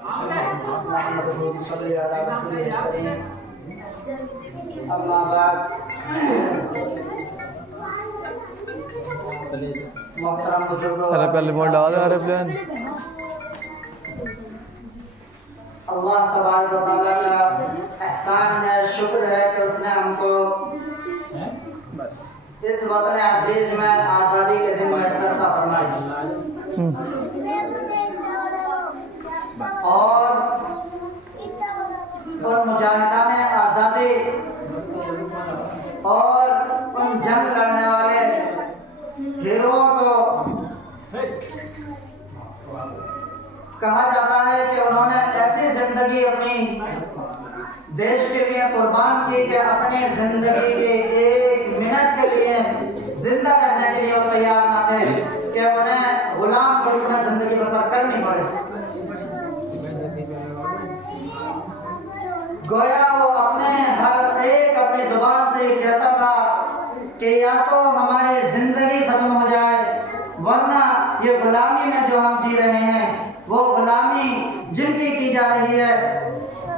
अरे पहले मोड़ डाल दे प्लान। अल्लाह तबारक व तआला का एहसान है, शुक्र है कि उसने हमको इस वतन अजीज में आज़ादी के दिन मैसर का फरमाई और उन मुजाहिदान आज़ादी और उन जंग लड़ने वाले हीरोओं को कहा जाता है कि उन्होंने ऐसी जिंदगी अपनी देश के लिए कुर्बान की कि अपनी जिंदगी के एक मिनट के लिए जिंदा रहने के लिए वो तैयार न थे कि उन्हें गुलाम के रूप में जिंदगी बसर करनी पड़े। गोया वो अपने हर एक अपनी जुबान से कहता था कि या तो हमारी जिंदगी खत्म हो जाए वरना ये गुलामी में जो हम जी रहे हैं वो गुलामी जिनकी की जा रही है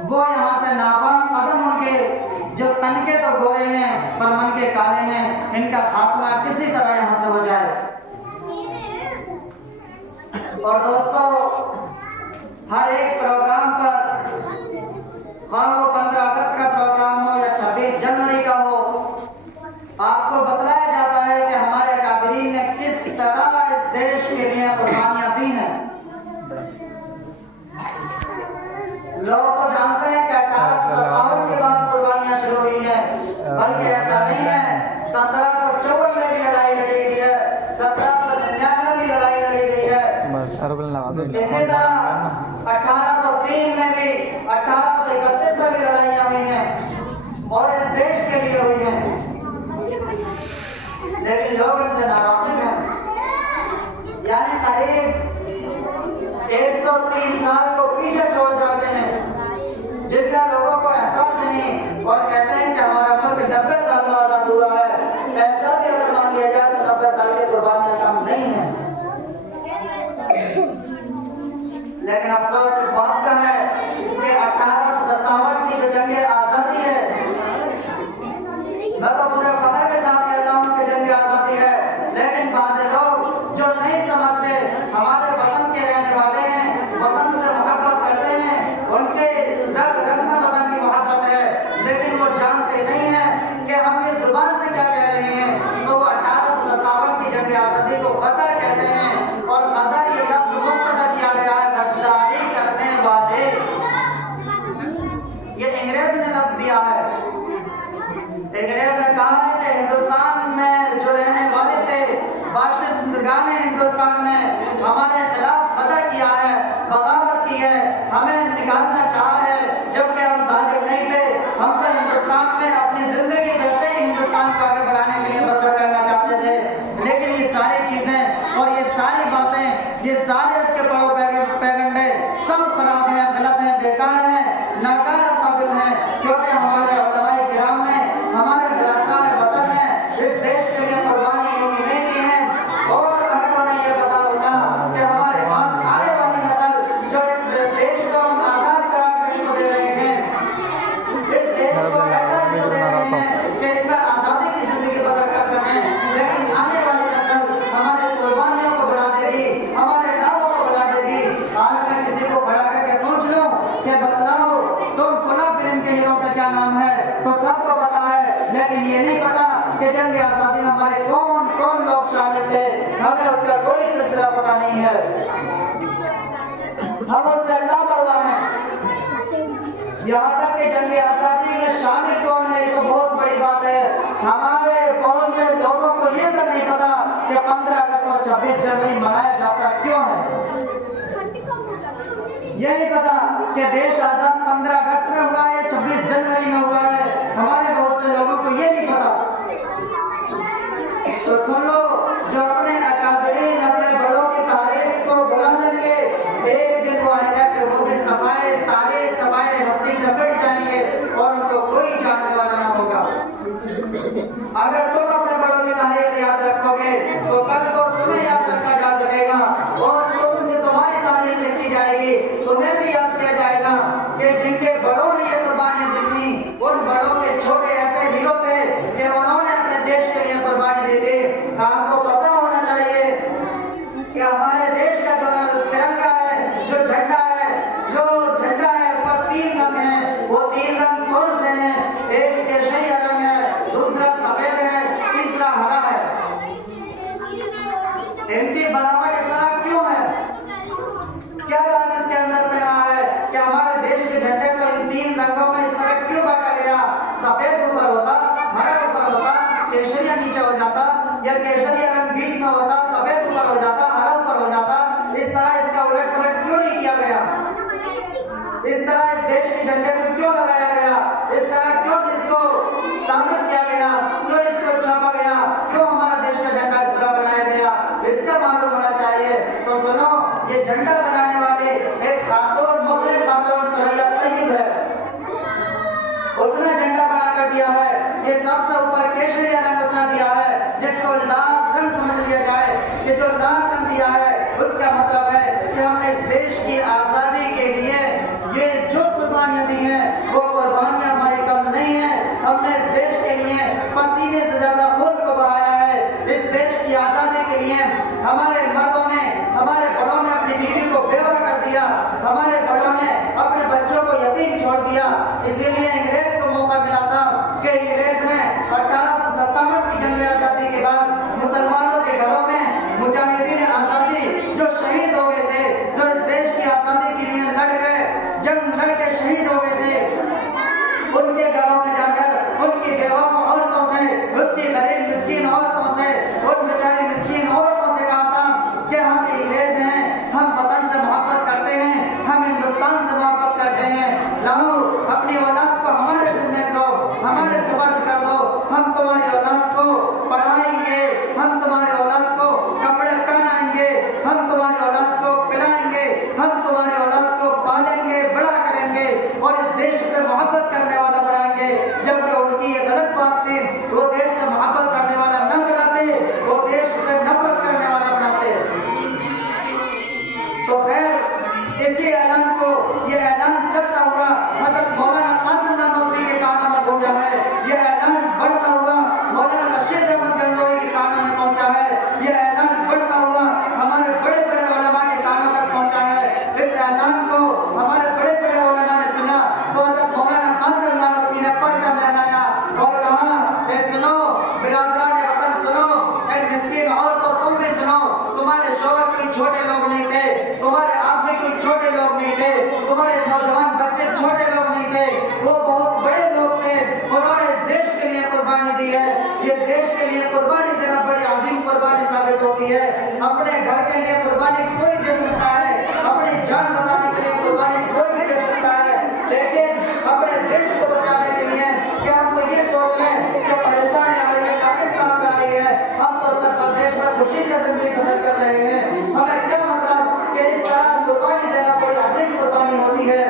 वो यहाँ से नापाक कदम उनके जो तन के तो गोरे हैं पर मन के काले हैं, इनका खात्मा किसी तरह यहाँ से हो जाए। और दोस्तों, हर एक प्रोग्राम पर, हाँ वो 15 अगस्त का प्रोग्राम हो या 26 जनवरी का हो, आपको बतलाया जाता है कि हमारे काबिरीन ने किस तरह इस देश के लिए कुर्बानियां दी हैं। लोग तो जानते हैं कि 1857 के बाद कुर्बानियां शुरू हुई हैं, बल्कि ऐसा नहीं है। 1754 में भी लड़ाई लड़ी गई है, 1799 में भी लड़ाई लड़ी गई है, इसी तरह 1803 में भी, 1831 में भी लड़ाइयां हुई हैं और इस देश के लिए हुई हैं, लेकिन लोग इनसे नावाकिफ हैं। यानी करीब 103 साल को पीछे छोड़ जाते हैं, जिनका लोगों को एहसास नहीं, और कहते हैं कि हमारा मुल्क 90 साल में आजाद हुआ है। ऐसा भी अगर मान लिया जाए तो 90 साल की कुर्बानियां कम नहीं है। लेकिन अफसोस इस बात का है कि 1857 की जो जंग आजादी है, मैं तो पूरे फख्र के साथ कहता हूँ कि जंग आजादी है, लेकिन बाज़ लोग जो नहीं समझते, हमारे वतन के रहने वाले हैं, वतन से मोहब्बत करते हैं, उनके रग रग में वतन की मोहब्बत है, लेकिन वो जानते नहीं हैं कि हम इस जुबान से क्या कह रहे हैं। तो वो 1857 की जंग आजादी को गदर कहते हैं, और गदर ये लफ्ज़ मुख्तसर किया गया है गद्दारी करने वाले। ये अंग्रेज ने लफ्ज़ दिया है। अंग्रेज ने कहा है कि हिंदुस्तान में जो रहने वाले थे, बाशिंदगान हिंदुस्तान ने हमारे खिलाफ गदर किया है, बगावत की है, हमें निकालना चाहा है, जबकि हम जालिम नहीं थे। हम तो हिंदुस्तान में अपनी जिंदगी वैसे ही हिंदुस्तान को आगे बढ़ाने के लिए बसर करना चाहते थे। लेकिन ये सारी चीजें और ये सारी बातें, ये सारे इसके पड़ो पैगंडे सब खराब हैं, गलत हैं, बेकार हैं, नाकारा साबित हैं, क्योंकि हमारे उलमाए किराम ने, हमारे खिलाफान वतन ने इस देश के लिए कुर्बानी नहीं दी है। और अगर उन्हें ये पता होता कि हमारे बाद आने वाली नस्ल जो इस देश को हम आजाद करार को दे रहे हैं, इस देश को ऐसा को दे रहे हैं कि इसमें आजादी की जिंदगी बसर कर सकें, लेकिन आने वाली नस्ल हमारे कुर्बानियों को बढ़ा देगी, हमारे नामों को बढ़ा देगी। आज मैं किसी को खड़ा करके पूछ लूं कि बतलाओ तुम फला फिल्म के हीरो का क्या नाम है, तो सबको पता है, लेकिन ये नहीं पता कि जंग आजादी में हमारे कौन कौन लोग शामिल थे। हमें उसका कोई सिलसिला पता नहीं है, हम उससे लापरवाह हैं। यहाँ तक कि जंग आजादी में शामिल कौन है, ये तो बहुत बड़ी बात है। हमारे बहुत से लोगों को ये तक नहीं पता कि 15 अगस्त और 26 जनवरी मनाया जाता क्यों है। ये नहीं पता कि देश आजाद 15 अगस्त में हुआ है या 26 जनवरी में हुआ है। हमारे बहुत से लोगों को ये नहीं पता। तो सुन लो, जो अपने अकाबरीन, अपने बड़ों की तारीख को बुला देंगे, एक दिन वो आएगा कि वो भी सफाए तारीख, सफाए हस्ती से मिट जाएंगे और उनको कोई जानने वाला ना होगा। अगर तुम अपने बड़ों की तारीख याद रखोगे तो कल को तुम्हें याद रखा जा सकेगा, और तुम्हारी तारीख लिखी जाएगी, तुम्हें भी याद या केसरिया रंग बीच में होता, सफेद ऊपर हो जाता, हरा ऊपर हो जाता, इस तरह इसका उलट पलट क्यों नहीं किया गया? इस तरह इस देश के झंडे को क्यों लगाया गया? इस तरह क्यों इसको शामिल किया गया? क्यों इसको छापा गया? क्यों हमारा देश का झंडा इस तरह बनाया गया? इसका मालूम होना चाहिए। तो सुनो, ये झंडा बनाने वाले एक खातून, मुस्लिम खातून सुरैया तैयब है, उसने झंडा बनाकर दिया है। ये सबसे ऊपर केसरिया रंग उसने दिया है, जिसको लाल रंग समझ लिया जाए कि जो लाल रंग दिया है उसका मतलब है कि हमने इस देश की आजादी के लिए ये जो कुर्बानियां दी हैं वो कुर्बानियां हमारी कम नहीं है। हमने इस देश के लिए पसीने से ज्यादा खून को बहाया है। इस देश की आजादी के लिए हमारे मर्दों ने, हमारे बड़ों ने अपनी बीवी को बेवा कर दिया, हमारे बड़ों ने अपने बच्चों को यतीम छोड़ दिया। इसीलिए अंग्रेज को मौका मिला था कि अंग्रेज ने 1857 की जंग आजादी के बाद मुसलमानों के घरों में मुजाहिदीन आजादी जो शहीद हो गए थे, जो इस देश की आजादी के लिए जंग लड़के शहीद हो गए थे, उनके घरों में जाकर उनकी बेवाओं औरतों से, उसकी गरीब मिस्कीन औरतों से, उन बेचारी मिस्कीन औरतों से कहा था कि हम अंग्रेज हैं, हम वतन से मोहब्बत करते हैं, हम हिंदुस्तान से मोहब्बत करते हैं, लाओ अपनी औलाद को हमारे जिम्मे दो, हमारे सुपर्द कर दो, हम तुम्हारी औलाद को पढ़ाएंगे, हम तुम्हारी औलाद को कपड़े पहनाएंगे, हम तुम्हारी औलाद को पिलाएंगे, हम तुम्हारी औलाद को पालेंगे, बड़ा करेंगे और इस देश से मोहब्बत करने वाला बनाएंगे। जबकि उनकी ये गलत बात थी, वो देश से मोहब्बत करने वाला न बनाते, वो देश से नफरत करने वाला बनाते। तो खैर इसी ऐलान को, ये ऐलान चलता हुआ हजरत मौलाना कासिम नानवी के कानों में गूंजा है, ये ऐलान बढ़ता हुआ मौलाना रशीद अहमद गंगोही के कानों में पहुंचा है, ये ऐलान बढ़ता हुआ हमारे बड़े बड़े उलमा के कानों तक पहुंचा है। इस ऐलान को हमारे बड़े बड़े उलमा ने सुना तो हजरत मौलाना कासिम नानवी ने परचम लहराया और कहा, सुनो बिरादरान वतन, सुनो मिस्कीन औरतों, तुम भी सुनो, तुम्हारे शौहर कोई छोटे लोग नहीं थे, तुम्हारे आदमी कोई छोटे लोग नहीं थे, तुम्हारे नौजवान बच्चे छोटे लोग नहीं थे, वो बहुत बड़े लोग थे, उन्होंने इस देश के लिए कुर्बानी दी है। ये देश के लिए कुर्बानी देना बड़ी अजीम कुर्बानी साबित होती है। अपने घर के लिए कुर्बानी कोई दे सकता है, अपनी जान बचाने के लिए कुर्बानी कोई भी दे सकता है, लेकिन अपने देश को बचाने के लिए क्या हम तो ये सोच लें कि परेशानी आ रही है, पाकिस्तान में आ रही है, हम तो उत्तर प्रदेश में खुशी से जिंदगी बसर कर रहे हैं, हमें क्या मतलब कि इस तरह कुर्बानी देना बड़ी अजीम कुर्बानी होती है।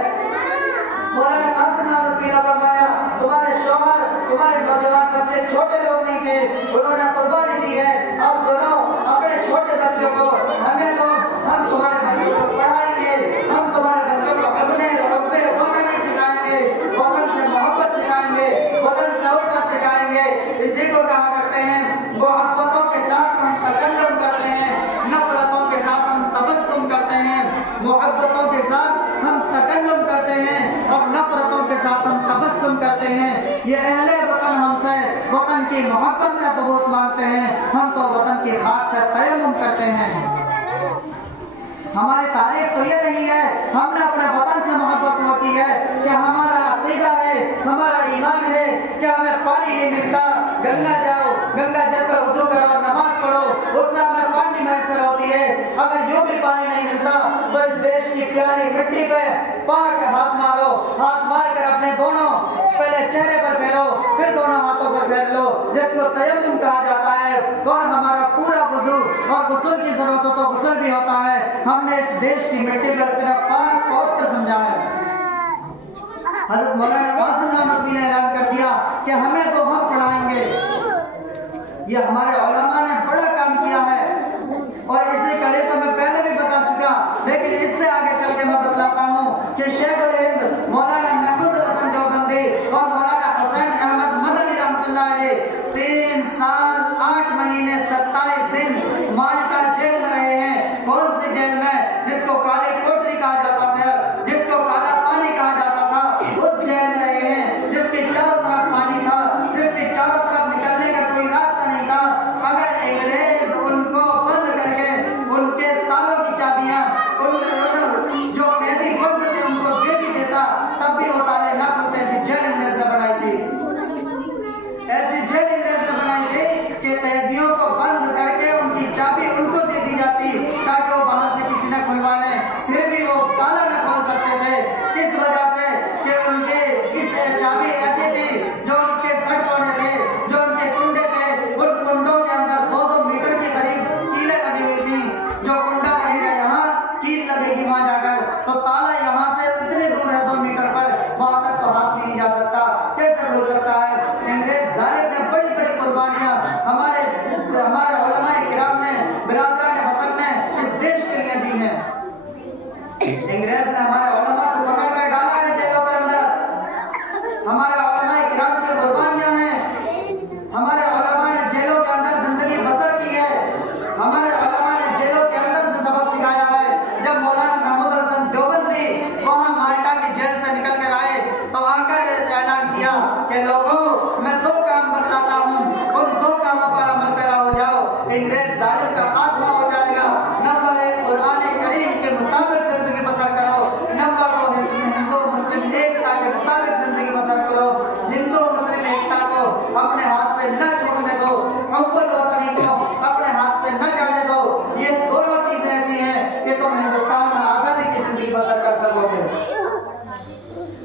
मौलाना कासिम नानवी ने फरमाया, तुम्हारे शौहर, तुम्हारे नौजवान बच्चे छोटे लोग नहीं थे, उन्होंने कुर्बानी दी है। अब सुनो, अपने छोटे बच्चों को हमें दो, हम तुम्हारे बच्चों को पढ़ाएंगे, हम तुम्हारे बच्चों को अपने वतन सिखाएंगे, वतन से मोहब्बत सिखाएंगे, वतन से उल्फत सिखाएंगे। इसी को कहा करते हैं, मोहब्बतों के साथ हम तकल्लुम करते हैं, नफरतों के साथ हम तबस्सुम करते हैं, मोहब्बतों के साथ हम तकल्लुम करते हैं और नफरतों के साथ हम तबस्सुम करते हैं। ये अहले वतन हमसे वतन की मोहब्बत का सबूत मांगते हैं, हम तो वतन की खाक से तयम्मुम करते हैं। हमारी तारीफ तो ये नहीं है, हमने अपने वतन से मोहब्बत होती है कि हमारा अकीदा है, हमारा ईमान है कि हमें पानी नहीं मिलता, गंगा जाओ, गंगा जल पर वुज़ू करो और नमाज पढ़ो, उससे हमें पानी मैसर होती है। अगर यूं भी पानी नहीं मिलता तो इस देश की प्यारी मिट्टी पे पाक हाथ मारो, हाथ मार कर अपने दोनों पहले चेहरे पर फेरो, फिर दोनों हाथों पर फेर लो, जिसको तयम्मुम कहा जाता है। और हमारा पूरा वुज़ू और गुस्ल की जरूरत हो तो गुस्ल भी होता है। हमने इस देश की मिट्टी को पाक पवित्र समझा है। हज़रत मौलाना कासिम नानवी ने ऐलान कर दिया कि हमें तो हम पढ़ाएंगे। ये हमारे उलमा ने बड़ा काम किया है और इसी कड़ी को मैं पहले भी बता चुका, लेकिन इससे आगे चल के मैं बतलाता हूँ कि शेखुल हिंद मौलाना महमूद हसन देवबंदी और मौलाना हुसैन अहमद मदनी रहमतुल्लाह अलैह 3 साल 8 महीने 27 दिन माल्टा जेल में रहे हैं। कौन सी जेल में? जिसको काली कोठरी कहा जाता था, जिसको काला पानी कहा जाता था, उस जेल में रहे हैं जिसके चारों तरफ पानी था, जिसके चारों तरफ निकलने का कोई रास्ता नहीं था। अगर अंग्रेज उनको बंद करके उनके तालों की चाबियां जो कैदी बंद थे उनको दे भी देता, तब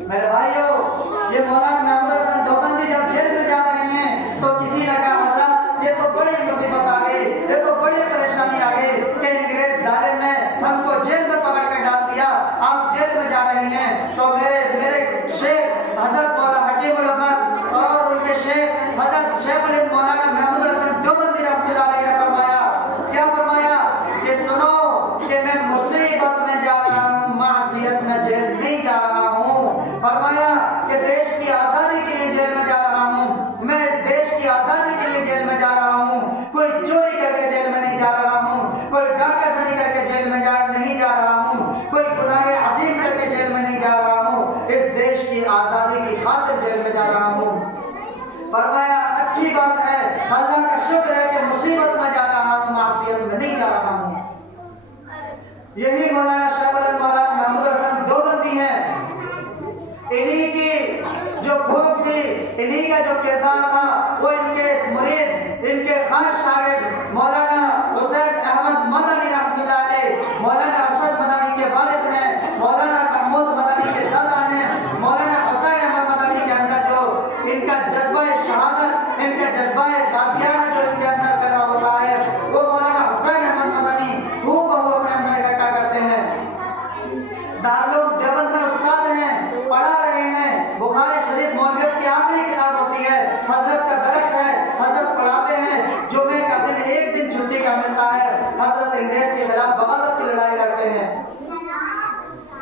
मेरे भाइयों, ये मौलाना महमूद हसन देवबंदी जब जेल में जा रहे हैं तो किसी ने कहा हजरत ये तो बड़ी मुसीबत आ गई, ये तो बड़ी परेशानी आ गई कि अंग्रेज जालिम ने हमको जेल में पकड़ कर डाल दिया, आप जेल में जा रहे हैं। तो मेरे शेख हजरत मौलाना हकीम उल उम्मत और उनके शेख हजरत शेख मौलाना महमूद हसन देवबंदी रहमतुल्लाह अलैह ने फरमाया, क्या फरमाया कि सुनो कि मैं मुसीबत में जा रहा हूँ, मासियत में जेल नहीं जा रहा हूँ। फरमाया कि देश की आजादी के लिए जेल में जा रहा हूँ, मैं इस देश की आजादी के लिए जेल में जा रहा हूँ, कोई चोरी करके जेल में नहीं जा रहा हूँ, कोई डाकासानी करके जेल में नहीं जा रहा हूँ, कोई गुनाह अजीम करके जेल में नहीं जा रहा हूँ, इस देश की आजादी की खातिर जेल में जा रहा हूँ। फरमाया अच्छी बात है, अल्लाह का शुक्र है कि मुसीबत में जा रहा हूँ, मासियत में नहीं जा रहा हूँ। यही मौलाना शेख मौलाना महमूद हसन देवबंदी है। इन्हीं की जो भूख थी, इन्हीं का जो किरदार था, वो इनके मुरीद, इनके खास शागिर्द मौलाना हुसैन अहमद मदनी रहमतुल्लाह अलैह, मौलाना अरशद मदनी के वालिद हैं, मौलाना महमूद मदनी के दादा हैं, मौलाना हुसैन अहमद मदनी के अंदर जो इनका जज्बा शहादत, इनका जज्बा गाजियाना जो इनके अंदर पैदा होता है, वो मौलाना हुसैन अहमद मदनी हूबहू अपने अंदर इकट्ठा करते हैं। दारुल देवबंद में उस्ताद हैं, पढ़ा रहे हैं, बुखारी शरीफ मौलवी की आखिरी किताब होती है, हजरत का दरस है, हजरत पढ़ाते हैं, जुमे का दिन एक दिन छुट्टी का मिलता है, हजरत अंग्रेज के खिलाफ बगावत की लड़ाई लड़ते हैं।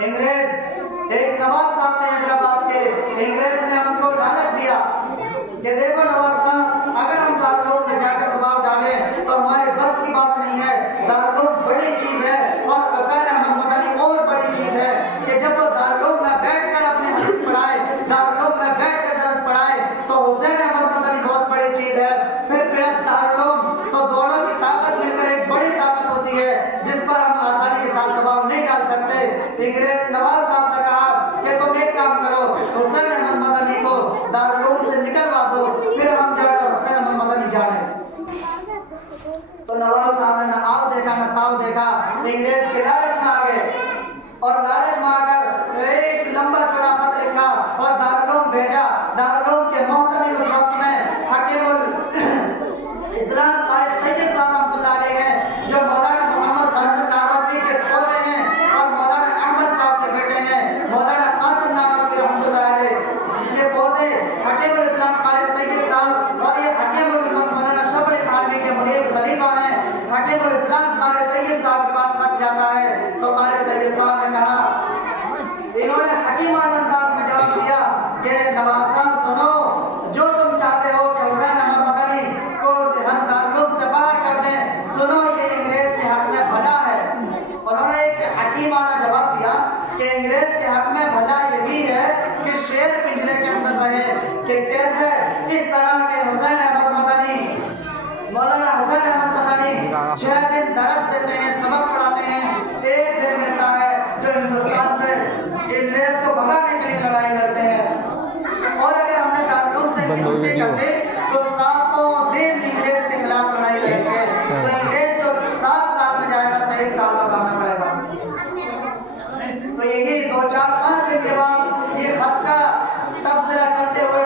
अंग्रेज एक नवाब साहब थे हैदराबाद के, अंग्रेज ने हमको लालच दिया कि देखो नवाब साहब, अगर हम दारुल में जाकर दबाव डालें तो हमारे बस की बात नहीं है, दारुल बड़ी चीज है और हुसैन अहमद मदनी और बड़ी चीज है कि जब वो दारुल में बैठकर अपने हदीस पढ़ाए, दारुल में बैठकर दरस पढ़ाए तो हुसैन अहमद मदनी बहुत बड़ी चीज है। फिर प्लस दारुल तो दोनों की ताकत मिलकर एक बड़ी ताकत होती है जिस पर हम आसानी के साथ दबाव नहीं डाल सकते। अंग्रेज नवाब साहब से कहा कि तुम एक काम करो, हुसैन अहमद मदनी को दारुल से निकलवा दो, फिर हम जाकर हुसैन अहमद मदनी जाने। तो नवाब साहब ने न आओ देखा न ताओ देखा, अंग्रेज के लालच में आ गए और लालच में आकर एक लंबा चौड़ा खत लिखा और दारुल भेजा। दारुल के मोहतमिम उस वक्त में हकीमुल इस्लाम कारी तैयब साहब रहमतुल्लाह अलैह हैं, जो मौलाना मोहम्मद कासिम नानवी के पोते हैं और मौलाना अहमद साहब के बेटे हैं, मौलाना कासिम नानवी रहमतुल्लाह अलैह ये पोते हकीमुल इस्लाम कारी तैयब साहब और ये हकीमुल मौलाना शबली थानवी के मुरीद खलीफा हैं। हकीमुल इस्लाम कारी तैयब साहब के पास खत जाता है तो कारी तैयब साहब ने कहा, इन्होंने हकीमाना अंदाज में जवाब दिया कि नवाब साहब सुनो, जो तुम चाहते हो कि हुसैन अहमद मदनी को हम दारुल से बाहर कर दें, सुनो ये अंग्रेज के हक में भला है। उन्होंने एक हकीमाना जवाब दिया कि अंग्रेज के हक में भला यही है कि शेर पिंजरे के अंदर रहे, कि कैसे इस तरह के हुसैन अहमद मदनी, मौलाना हुसैन अहमद मदनी 6 दिन दरस देते हैं, सबक पढ़ाते हैं, एक दिन मिलता है जो हिंदुस्तान से अंग्रेज को भगाने के लिए लड़ाई लड़ते हैं। और अगर हमने दारुल से इनकी छुट्टी कर दी तो 7 दिन अंग्रेज के खिलाफ लड़ाई लड़ेंगे, तो अंग्रेज जो 7 साल में जाएगा उसे 1 साल में भागना पड़ेगा। तो यही 2, 4, 5 दिन के बाद ये खत का तबसरा चलते हुए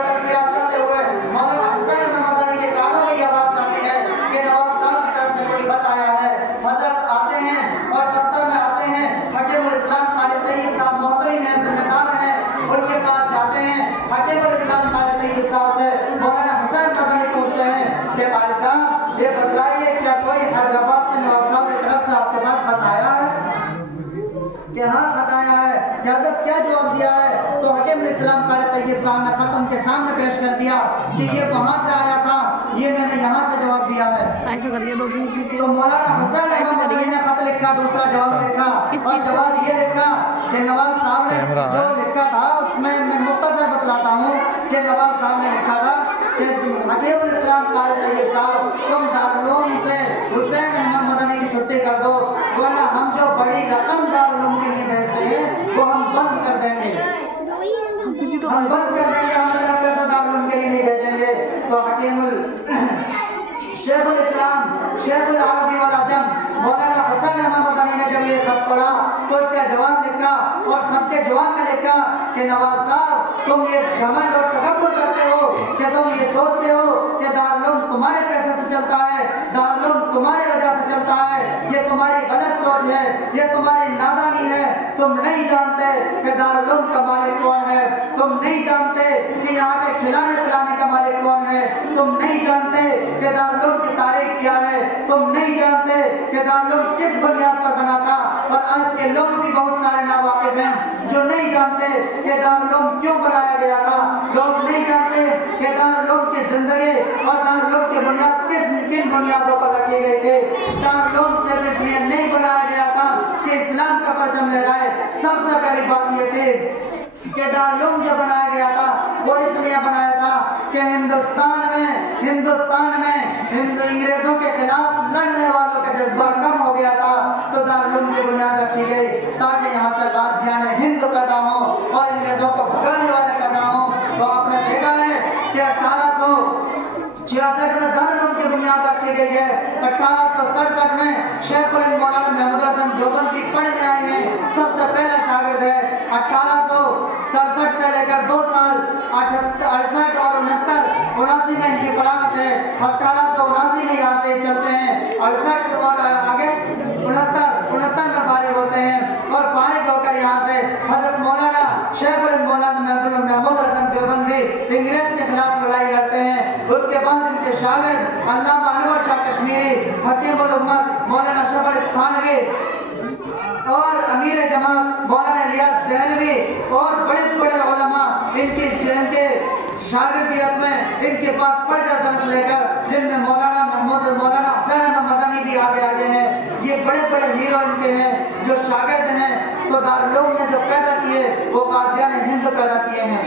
मौलाना हुसैन अहमद मदनी के कानों में ये आवाज आती है कि नवाब साहब की तरफ से कोई खत आया है। हजरत आते हैं और दफ्तर में आते हैं, हकीमुल इस्लाम कारी तैयब साहब मोहतरम हैं, जिम्मेदार हैं, उनके पास जाते हैं। हकीमुल इस्लाम कारी तैयब साहब से मौलाना हुसैन मदनी पूछते हैं कि कारी साहब ये बतलाइए क्या कोई हैदराबाद से नवाब साहब की तरफ से आपके पास खत आया है? कि हाँ खत आया है। हजरत क्या जवाब दिया है? तो हकीमुल इस्लाम कारी तैयब साहब ने खत उनके सामने पेश कर दिया कि ये वहां से आया था, ये मैंने यहाँ से जवाब दिया है। तो मौलाना हुसैन अहमद मदनी ने खत लिखा, दूसरा जवाब लिखा और जवाब ये लिखा कि नवाब साहब ने जो लिखा था उसमें मैं मुख्तसर बतलाता हूँ कि नवाब साहब ने लिखा था कि हकीमुल इस्लाम कारी तैयब साहब तुम दारुल से हुसैन अहमद मदनी की छुट्टी कर दो, वरना हम जो बड़ी रकम दारुल के लिए भेजते हैं वो हम बंद कर देंगे, हम बंद कर देंगे, हम इतना पैसा दारुल के लिए नहीं भेजेंगे। तो हकीमुल शेखुल इस्लाम शेखुल अरबी वल अजम मौलाना हुसैन अहमद मदनी ने जब ये खत पढ़ा तो इसका जवाब लिखा और खत के जवाब में लिखा कि नवाब साहब तुम ये घमंड और तकब्बुर करते हो कि तुम ये सोचते हो कि दारुल तुम्हारे पैसे से चलता है, दारुल तुम्हारे वजह से चलता है। ये तुम्हारी गलत सोच है, ये तुम्हारी नादानी है। तुम नहीं जानते कि दारुल का मालिक कौन है, तुम नहीं जानते कि यहाँ के खिलाने पिलाने का मालिक कौन है, तुम नहीं जानते कि दारुल की तारीख क्या है, तुम नहीं जानते कि दारुल किस बुनियाद पर बना था। और आज के लोग भी बहुत सारे नावाकिफ हैं जो नहीं जानते कि दारुल क्यों बनाया गया था। लोग नहीं जानते कि दारुल की जिंदगी और दारुल की बुनियाद किन बुनियादों पर रखी गई थी। दारुल सिर्फ इसलिए नहीं बनाया गया था कि इस्लाम का परचम लहराए। सबसे पहली बात ये थी कि दारुल जब बनाया गया था वो इसलिए बनाया था कि हिंदुस्तान में अंग्रेजों के खिलाफ लड़ने वालों का जज्बा कम हो गया था, तो दारुल की बुनियाद रखी गई ताकि यहाँ से गाज़ियान हिंद पैदा हो और अंग्रेजों को भगाने वाले पैदा हो। तो आपने देखा है कि 1866 में दारुल की बुनियाद रखी गई है। 1867 में शेखुल हिंद मौलाना महमूद हसन देवबंदी पढ़ने आए हैं, सबसे पहले शागिर्द है। 1867 से लेकर 2 साल 68 और 69 में इनकी फरागत है। 1879 में यहाँ से चलते हैं, 68 और आगे 69 में फारिग होते हैं और फारिग होकर यहाँ से हजरत मौलाना शेखुल हिंद मौलाना महमूद हसन देवबंदी इंग्रेज के खिलाफ लड़ाई लड़ते हैं। उसके बाद इनके शागिर्द अल्लामा अनवर शाह कश्मीरी, हकीमुल उम्मत मौलाना अशरफ अली थानवी और अमीर जमात मौलाना इलियास देहलवी और बड़े बड़े उलमा इनके शागिर्दियत में इनके पास पढ़कर दर्स लेकर, जिनमें मौलाना हुसैन अहमद मदनी भी आगे हैं। ये बड़े बड़े हीरो इनके हैं जो शागिर्द हैं। तो दारुल ने जो पैदा किए वो गाज़ियान हिंद पैदा किए हैं।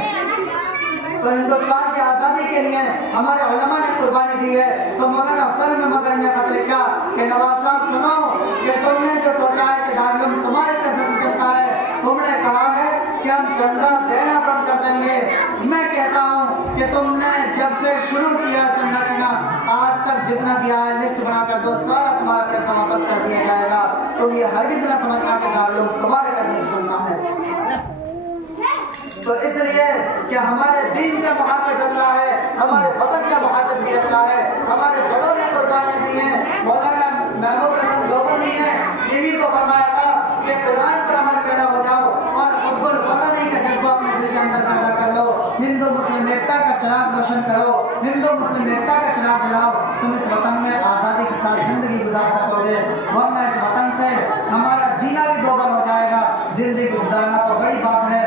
तो हिंदुस्तान की आज़ादी के लिए हमारे उलमा ने कुर्बानी दी है। तो मौलाना हुसैन अहमद मदनी ने खत लिखा कि नवाब साहब सुनो कि तुमने जो सोचा है कि दारुल तुम्हारे पैसे से चलता है, तुमने कहा है कि हम चंदा देना बंद कर देंगे। मैं कहता हूँ कि तुमने जब से शुरू किया चंदा देना आज तक जितना दिया है लिस्ट बनाकर दो, सारा तुम्हारा पैसा वापस कर दिया जाएगा। तुम ये हरगिज़ न समझना कि दारुल तुम्हारे पैसे से चलता है। तो इसलिए कि हमारे दीन का मुहाफ़िज़ अल्लाह है, हमारे वतन का मुहाफ़िज़ भी अल्लाह है। हमारे बड़ों ने कुर्बानी दी है। मौलाना महमूद हसन देवबंदी ने बीवी को फरमाया था कि कुरान पर अमल पैदा हो जाओ और हुब्बुल वतनी का जज्बा अपने दिल के अंदर पैदा कर लो। हिंदू मुस्लिम एकता का चिराग रोशन करो, हिंदू मुस्लिम एकता का चिराग जलाओ। तुम इस वतन में आज़ादी के साथ जिंदगी गुजार सकोगे, वरना इस वतन से हमारा जीना भी दोबर हो जाएगा। जिंदगी गुजारना तो बड़ी बात है।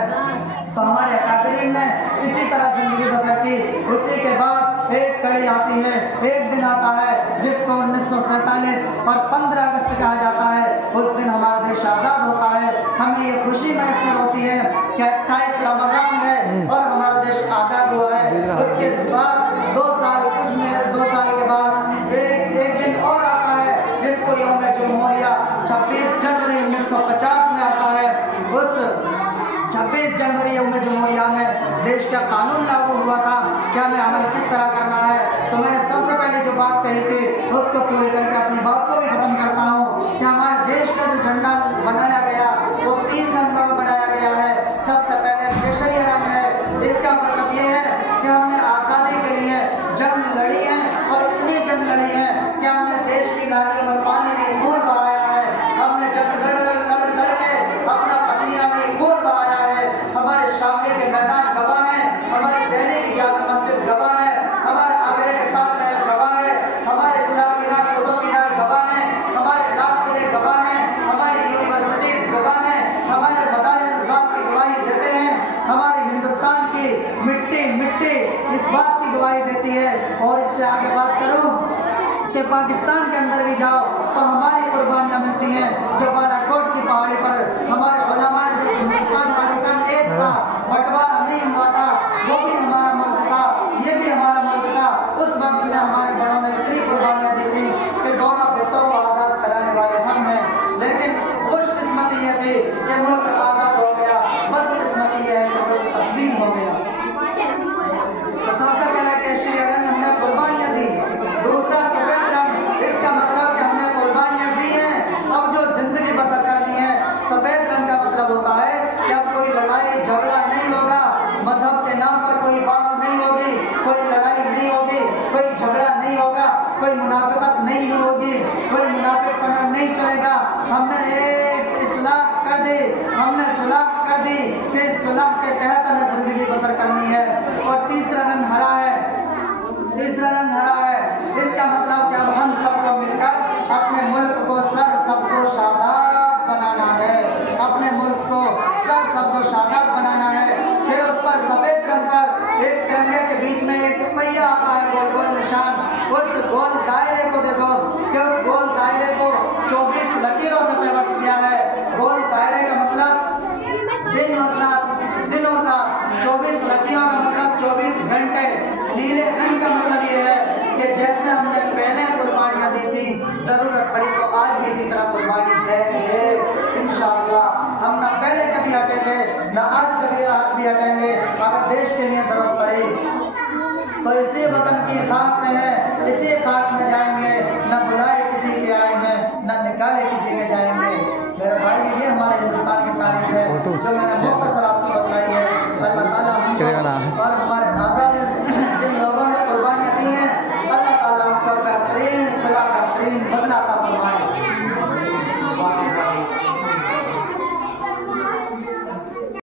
तो हमारे अकाबिरीन ने इसी तरह जिंदगी बसर की। उसी के बाद एक कड़ी आती है, एक दिन आता है जिसको 1947 और 15 अगस्त कहा जाता है। उस दिन हमारा देश आज़ाद होता है। हमें ये खुशी महसूस होती है कि 28 रमज़ान है और हमारा देश आज़ाद हुआ है। उसके बाद 2 साल के बाद एक दिन और आता है जिसको यौम जमहूरिया 26 जनवरी 1950 में आता है। उस 26 जनवरी यौम जमहूरिया में देश का कानून लागू हुआ था कि हमें अमल किस तरह करना है। तो मैंने सबसे पहले जो बात कही थी उसको पूरी करके अपनी बात को भी खत्म करता हूँ कि हमारे देश का जो झंडा बनाया गया वो 3 रंगों में बनाया गया है। सबसे पहले केसरिया रंग है। इसका मतलब ये है कि हमने आज़ादी के लिए जंग लड़ी है और इतनी जंग लड़ी है कि हमने देश की नालियों में पानी नहीं खून बहाया है। हमने जब लड़ के अपना पसीना नहीं खून बहाया है। हमारे शामली के मैदान गवाह है, हमारी दिल्ली की जामा मस्जिद गवाह है, हमारे आगरे के ताजमहल गवाह है, हमारे चारमीनार कुतुब मीनार गवाह है, हमारे लाल किले गवाह है, हमारी यूनिवर्सिटीज गवाह है, हमारे मदारिस इस बात की गवाही देते हैं। हमारे हिंदुस्तान की मिट्टी इस बात की गवाही देती है। और इससे आगे बात करूं कि पाकिस्तान के अंदर भी जाओ तो हमारी कुर्बानियां मिलती हैं। जो बालाकोट की पहाड़ी पर हमारे उलमा ने जब हिंदुस्तान पाकिस्तान एक था, बंटवारा नहीं हुआ था, वो भी हमारा मुल्क था, ये भी हमारा मुल्क था। उस वक्त में हमारे बड़ों ने इतनी कुर्बानियां दी थी कि दोनों खित्तों को आज़ाद कराने वाले हम हैं। लेकिन खुशकिस्मती ये थी कि मुल्क आज़ाद हो गया, बदकिस्मती ये है कि मुल्क तस्लीम हो गया। तो सबसे पहले केसरी रंग हमने कुर्बानियां दी, दूसरा सफेद रंग। इसका मतलब कि हमने कुर्बानियां दी हैं, अब जो जिंदगी बसर करनी है। सफेद रंग का मतलब होता है कि अब कोई लड़ाई कोई बात नहीं होगी, कोई लड़ाई नहीं होगी, कोई झगड़ा नहीं होगा, कोई मुनाफिकत नहीं होगी, कोई मुनाफिकपना नहीं चलेगा। हमने एक इस्लाह कर दी, हमने सुलह कर दी कि इस सुलह के तहत हमें जिंदगी बसर करनी है। और तीसरा रंग हरा है, तीसरा रंग हरा है। इसका मतलब कि अब हम सबको मिलकर अपने मुल्क को सर सबको शादाब बनाना है, अपने मुल्क को सर सबको शादाब बनाना है। फिर उस पर सफेद रंग पर एक तिरंगे के बीच में एक पहिया आता है, गोल गोल निशान। उस गोल दायरे को देखो कि उस गोल दायरे को 24 लकीरों से व्यवस्थित किया है। गोल दायरे का मतलब दिन और रात, दिन और रात, 24 लकीरों का मतलब 24 घंटे। नीले रंग का मतलब ये है कि जैसे हमने पहले कुर्बानियां दी थी, जरूरत पड़ी तो आज भी इसी तरह कुर्बानी देंगे इंशाअल्लाह। हम ना पहले कभी हटेंगे, ना आज कभी भी हटेंगे। अगर देश के लिए जरूरत पड़ी तो इसी वतन की खाक से है, इसी खाक में जाएंगे। न बुलाए किसी के आए हैं, न निकाले किसी के जाएंगे। मेरे भाई, ये हमारे हिंदुस्तान की तारीख है जो मैंने मुख्तसर आपको बताई है। अल्लाह ताला हमको और हमारे आज़ाद जिन लोगों ने कुर्बानियाँ दी हैं, अल्लाह ताला उनको बेहतरीन सलाह, बेहतरीन